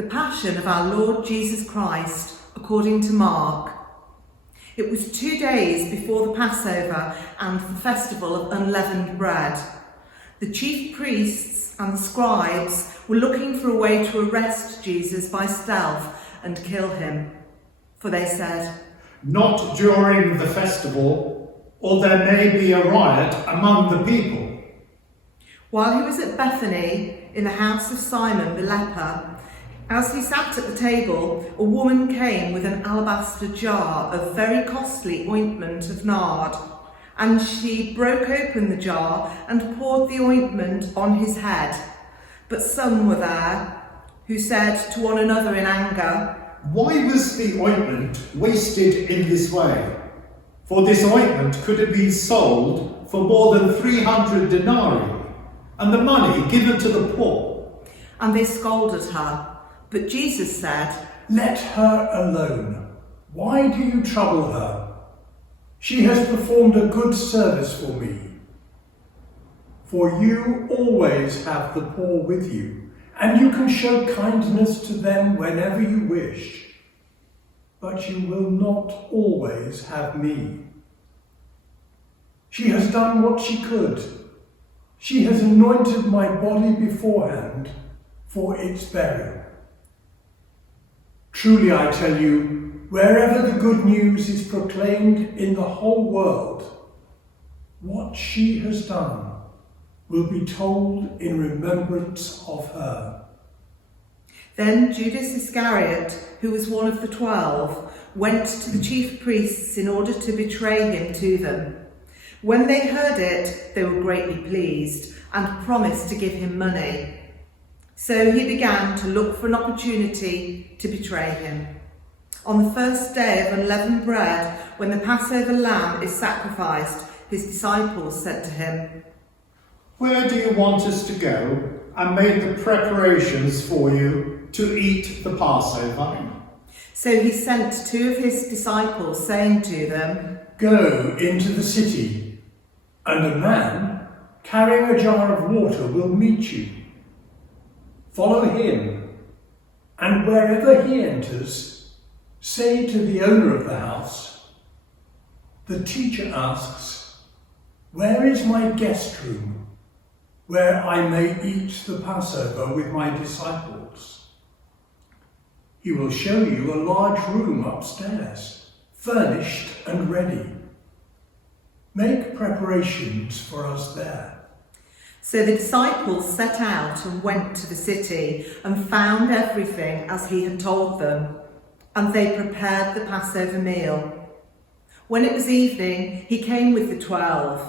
The Passion of our Lord Jesus Christ according to Mark. It was 2 days before the Passover and the festival of unleavened bread. The chief priests and the scribes were looking for a way to arrest Jesus by stealth and kill him. For they said, "Not during the festival, or there may be a riot among the people." While he was at Bethany, in the house of Simon the leper, as he sat at the table, a woman came with an alabaster jar of very costly ointment of nard, and she broke open the jar and poured the ointment on his head. But some were there who said to one another in anger, "Why was the ointment wasted in this way? For this ointment could have been sold for more than 300 denarii, and the money given to the poor." And they scolded her. But Jesus said, "Let her alone. Why do you trouble her? She has performed a good service for me. For you always have the poor with you, and you can show kindness to them whenever you wish. But you will not always have me. She has done what she could. She has anointed my body beforehand for its burial. Truly I tell you, wherever the good news is proclaimed in the whole world, what she has done will be told in remembrance of her." Then Judas Iscariot, who was one of the 12, went to the chief priests in order to betray him to them. When they heard it, they were greatly pleased and promised to give him money. So he began to look for an opportunity to betray him. On the first day of unleavened bread, when the Passover lamb is sacrificed, his disciples said to him, "Where do you want us to go and make the preparations for you to eat the Passover?" So he sent 2 of his disciples, saying to them, "Go into the city, and a man carrying a jar of water will meet you. Follow him, and wherever he enters, say to the owner of the house, 'The teacher asks, where is my guest room, where I may eat the Passover with my disciples?' He will show you a large room upstairs, furnished and ready. Make preparations for us there." So the disciples set out and went to the city and found everything as he had told them, and they prepared the Passover meal. When it was evening, he came with the 12,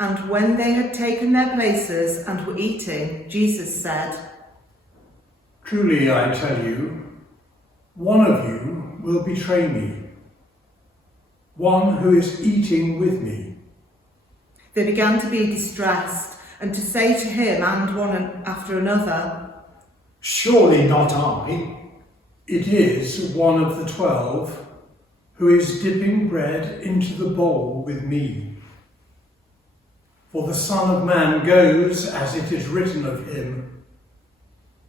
and when they had taken their places and were eating, Jesus said, "Truly I tell you, one of you will betray me, one who is eating with me." They began to be distressed and to say to him and one after another, "Surely not I." It is one of the 12 who is dipping bread into the bowl with me. For the Son of Man goes as it is written of him,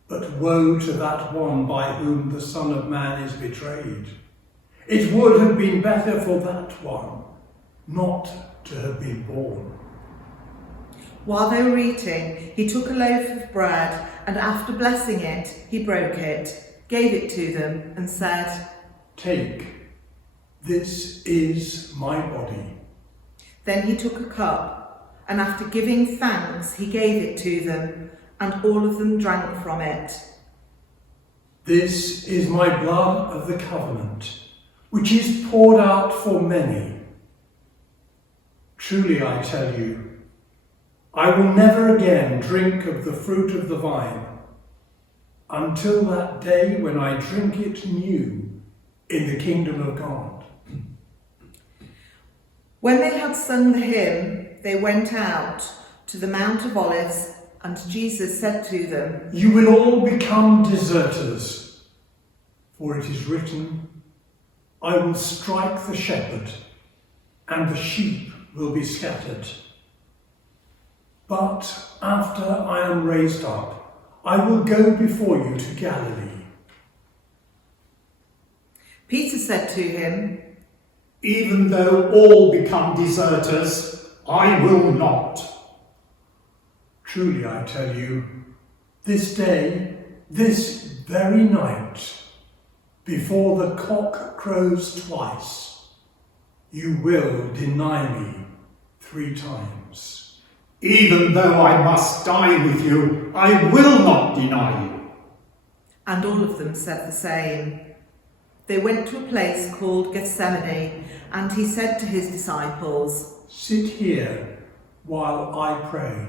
but woe to that one by whom the Son of Man is betrayed. It would have been better for that one not to have been born." While they were eating, he took a loaf of bread, and after blessing it, he broke it, gave it to them, and said, "Take, this is my body." Then he took a cup, and after giving thanks, he gave it to them, and all of them drank from it. "This is my blood of the covenant, which is poured out for many. Truly I tell you, I will never again drink of the fruit of the vine until that day when I drink it new in the kingdom of God." When they had sung the hymn, they went out to the Mount of Olives, and Jesus said to them, "You will all become deserters, for it is written, I will strike the shepherd, and the sheep will be scattered. But after I am raised up, I will go before you to Galilee." Peter said to him, Even though all become deserters, I will not. Truly I tell you, this day, this very night, before the cock crows twice, you will deny me 3 times. Even though I must die with you, I will not deny you. And all of them said the same. They went to a place called Gethsemane, and he said to his disciples, Sit here while I pray.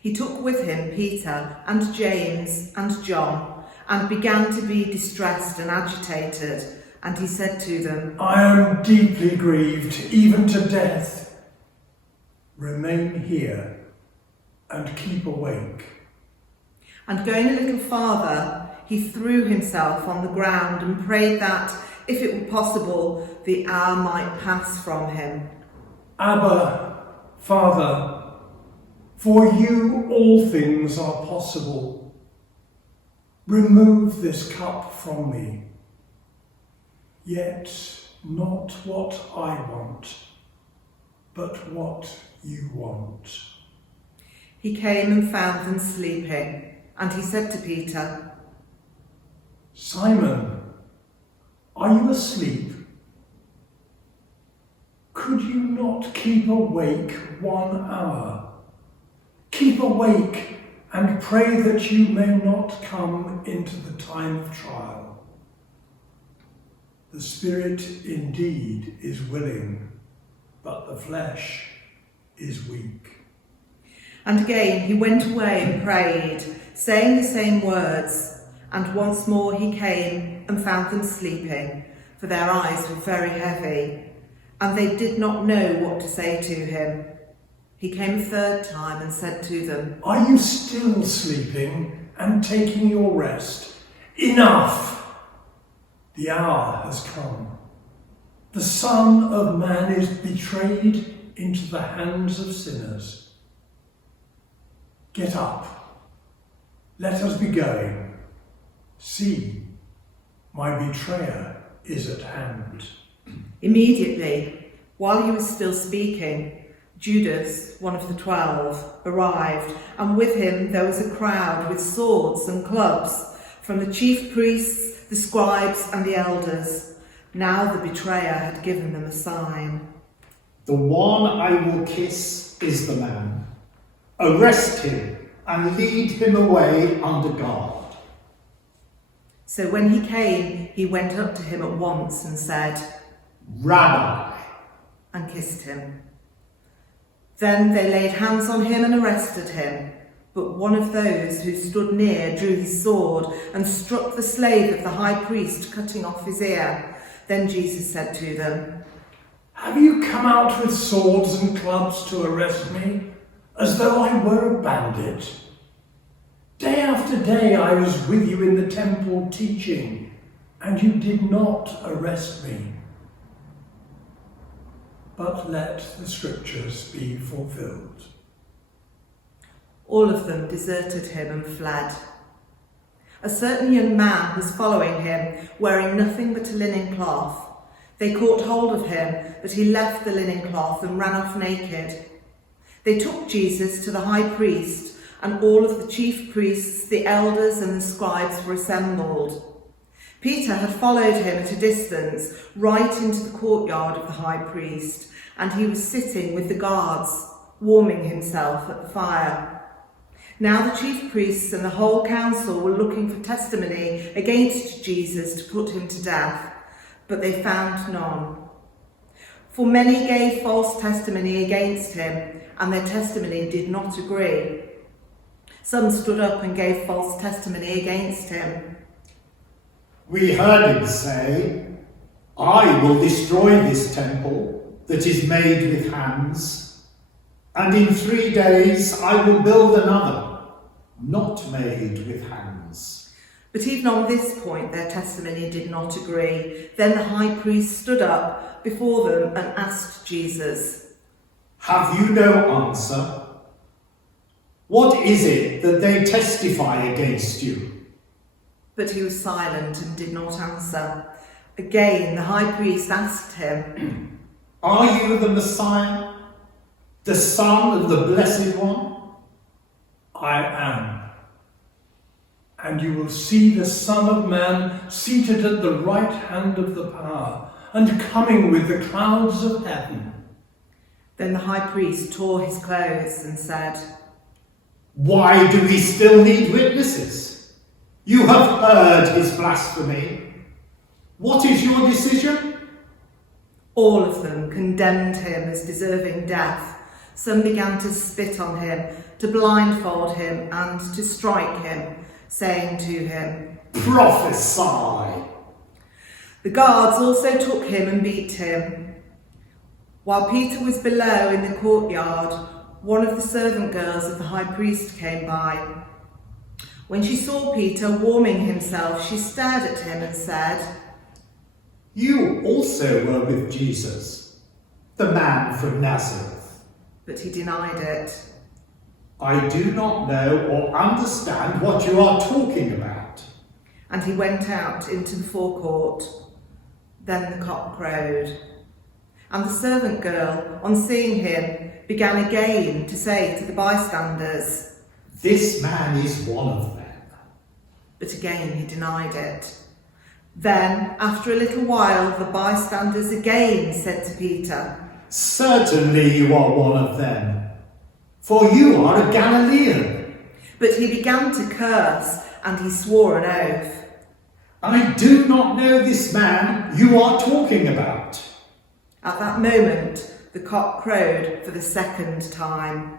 He took with him Peter and James and John, and began to be distressed and agitated. And he said to them, I am deeply grieved, even to death. Remain here and keep awake. And going a little farther, he threw himself on the ground and prayed that, if it were possible, the hour might pass from him. Abba, Father, for you all things are possible. Remove this cup from me. Yet not what I want, but what you want. He came and found them sleeping, and he said to Peter, Simon, are you asleep? Could you not keep awake 1 hour? Keep awake and pray that you may not come into the time of trial. The spirit indeed is willing, but the flesh is weak. And again he went away and prayed, saying the same words. And once more he came and found them sleeping, for their eyes were very heavy, and they did not know what to say to him. He came a 3rd time and said to them, Are you still sleeping and taking your rest? Enough! The hour has come. The Son of Man is betrayed into the hands of sinners. Get up. Let us be going. See, my betrayer is at hand. Immediately, while he was still speaking, Judas, one of the 12, arrived, and with him there was a crowd with swords and clubs from the chief priests, the scribes and the elders. Now the betrayer had given them a sign. The one I will kiss is the man. Arrest him and lead him away under guard. So when he came, he went up to him at once and said, Rabbi, and kissed him. Then they laid hands on him and arrested him. But one of those who stood near drew his sword and struck the slave of the high priest, cutting off his ear. Then Jesus said to them, Have you come out with swords and clubs to arrest me, as though I were a bandit? Day after day I was with you in the temple teaching, and you did not arrest me. But let the scriptures be fulfilled. All of them deserted him and fled. A certain young man was following him, wearing nothing but a linen cloth. They caught hold of him, but he left the linen cloth and ran off naked. They took Jesus to the high priest, and all of the chief priests, the elders and the scribes were assembled. Peter had followed him at a distance, right into the courtyard of the high priest, and he was sitting with the guards, warming himself at the fire. Now the chief priests and the whole council were looking for testimony against Jesus to put him to death, but they found none. For many gave false testimony against him, and their testimony did not agree. Some stood up and gave false testimony against him. We heard him say, I will destroy this temple that is made with hands, and in 3 days I will build another, not made with hands. But even on this point their testimony did not agree. Then the high priest stood up before them and asked Jesus, Have you no answer? What is it that they testify against you? But he was silent and did not answer. Again, the high priest asked him, Are you the Messiah, the Son of the Blessed One? I am. And you will see the Son of Man seated at the right hand of the power and coming with the clouds of heaven. Then the high priest tore his clothes and said, Why do we still need witnesses? You have heard his blasphemy. What is your decision? All of them condemned him as deserving death. Some began to spit on him, to blindfold him and to strike him, saying to him, Prophesy! The guards also took him and beat him. While Peter was below in the courtyard, one of the servant girls of the high priest came by. When she saw Peter warming himself, she stared at him and said, You also were with Jesus, the man from Nazareth. But he denied it. I do not know or understand what you are talking about. And he went out into the forecourt. Then the cock crowed. And the servant girl, on seeing him, began again to say to the bystanders, This man is one of them. But again he denied it. Then, after a little while, the bystanders again said to Peter, Certainly you are one of them, for you are a Galilean. But he began to curse, and he swore an oath. I do not know this man you are talking about. At that moment, the cock crowed for the second time.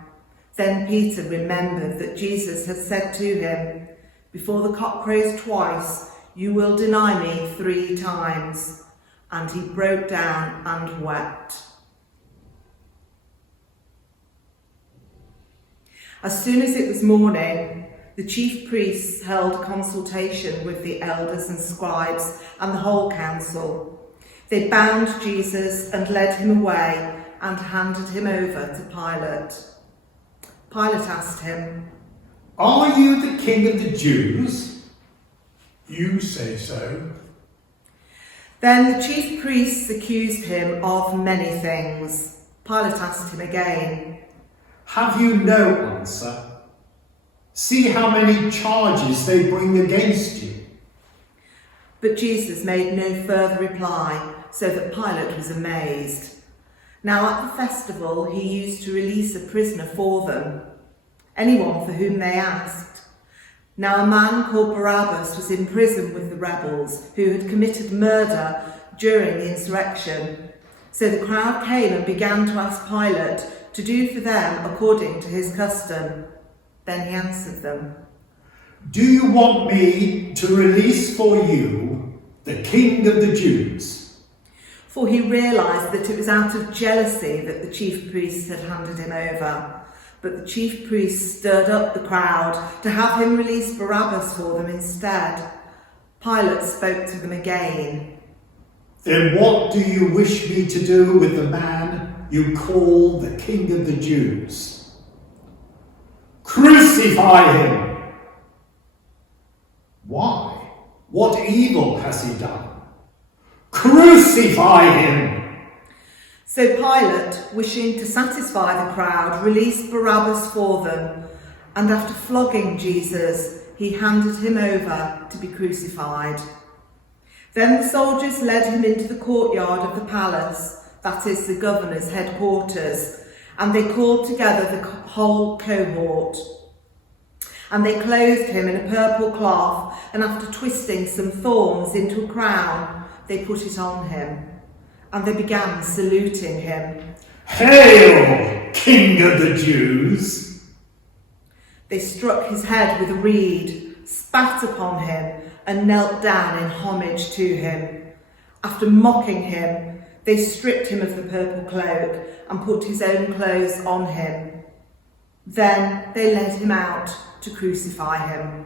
Then Peter remembered that Jesus had said to him, Before the cock crows twice, you will deny me 3 times. And he broke down and wept. As soon as it was morning, the chief priests held a consultation with the elders and scribes and the whole council. They bound Jesus and led him away and handed him over to Pilate. Pilate asked him, Are you the king of the Jews? You say so. Then the chief priests accused him of many things. Pilate asked him again, Have you no answer? See how many charges they bring against you. But Jesus made no further reply, so that Pilate was amazed. Now at the festival he used to release a prisoner for them, anyone for whom they asked. Now a man called Barabbas was in prison with the rebels who had committed murder during the insurrection. So the crowd came and began to ask Pilate to do for them according to his custom. Then he answered them, Do you want me to release for you the king of the Jews? For he realised that it was out of jealousy that the chief priests had handed him over. But the chief priests stirred up the crowd to have him release Barabbas for them instead. Pilate spoke to them again. Then what do you wish me to do with the man you call the king of the Jews? Crucify him! Why? What evil has he done? Crucify him! So Pilate, wishing to satisfy the crowd, released Barabbas for them, and after flogging Jesus, he handed him over to be crucified. Then the soldiers led him into the courtyard of the palace, that is the governor's headquarters, and they called together the whole cohort. And they clothed him in a purple cloth, and after twisting some thorns into a crown, they put it on him. And they began saluting him. Hail, King of the Jews! They struck his head with a reed, spat upon him, and knelt down in homage to him. After mocking him, they stripped him of the purple cloak and put his own clothes on him. Then they led him out to crucify him.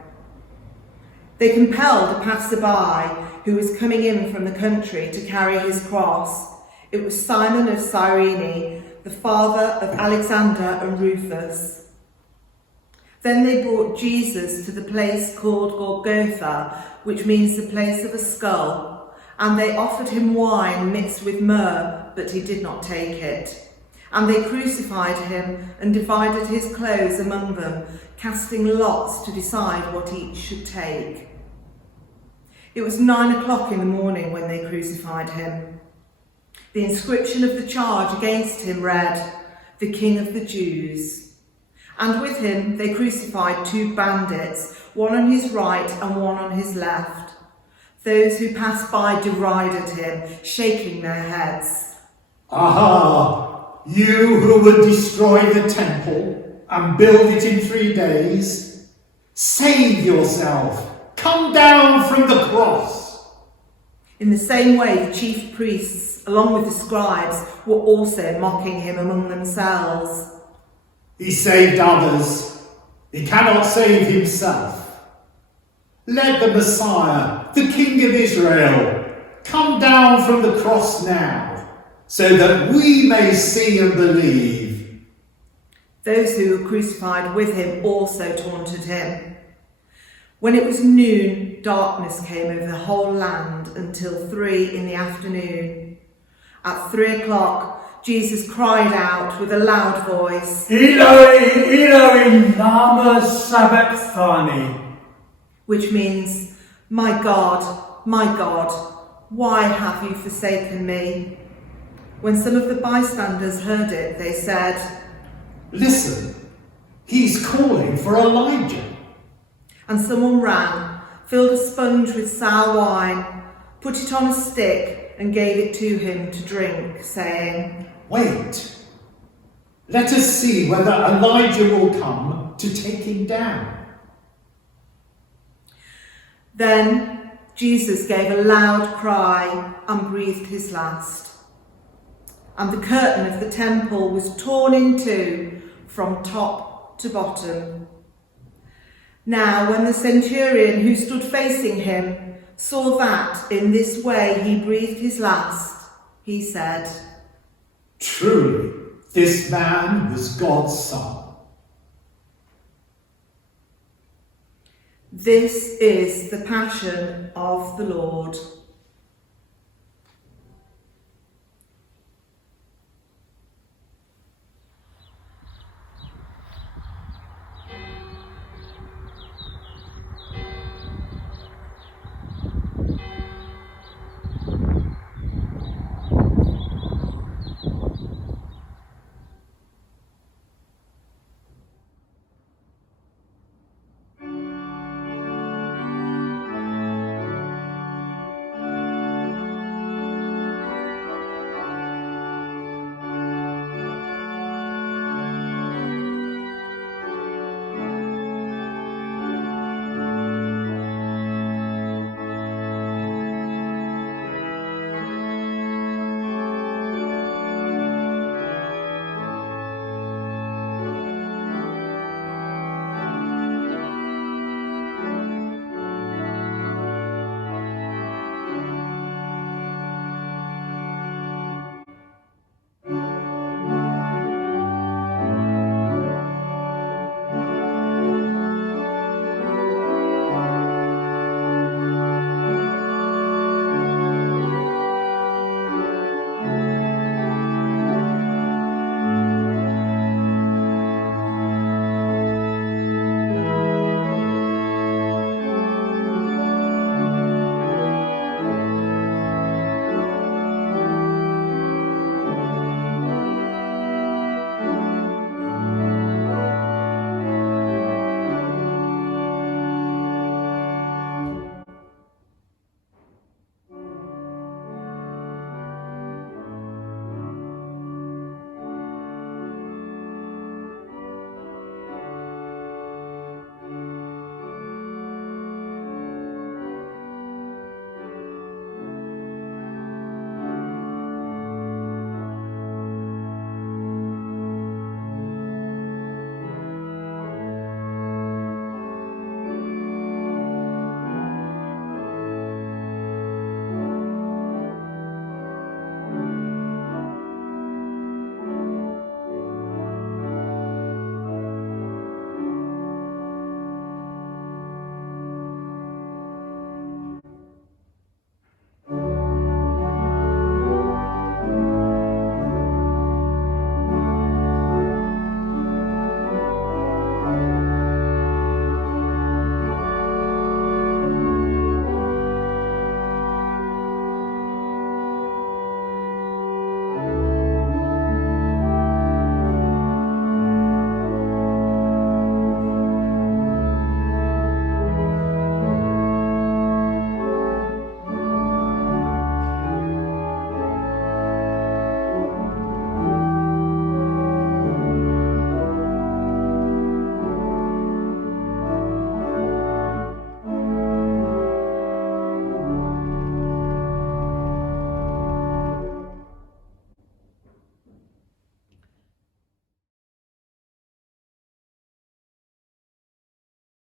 They compelled a passerby who was coming in from the country to carry his cross. It was Simon of Cyrene, the father of Alexander and Rufus. Then they brought Jesus to the place called Golgotha, which means the place of a skull, And they offered him wine mixed with myrrh, but he did not take it. And they crucified him and divided his clothes among them, casting lots to decide what each should take. It was 9 o'clock in the morning when they crucified him. The inscription of the charge against him read, "The King of the Jews." And with him they crucified 2 bandits, one on his right and one on his left. Those who passed by derided him, shaking their heads. Aha! You who would destroy the temple and build it in 3 days, save yourself! Come down from the cross! In the same way, the chief priests, along with the scribes, were also mocking him among themselves. He saved others. He cannot save himself. Let the Messiah, the King of Israel, come down from the cross now, so that we may see and believe. Those who were crucified with him also taunted him. When it was noon, darkness came over the whole land until 3 in the afternoon. At 3 o'clock, Jesus cried out with a loud voice, Eloi, Eloi, lama sabachthani, which means, my God, why have you forsaken me?" When some of the bystanders heard it, they said, Listen, he's calling for Elijah. and someone ran, filled a sponge with sour wine, put it on a stick and gave it to him to drink, saying, Wait, let us see whether Elijah will come to take him down. Then Jesus gave a loud cry and breathed his last. And the curtain of the temple was torn in two from top to bottom. Now, when the centurion who stood facing him saw that in this way he breathed his last, he said, Truly, this man was God's son. "This is the passion of the Lord."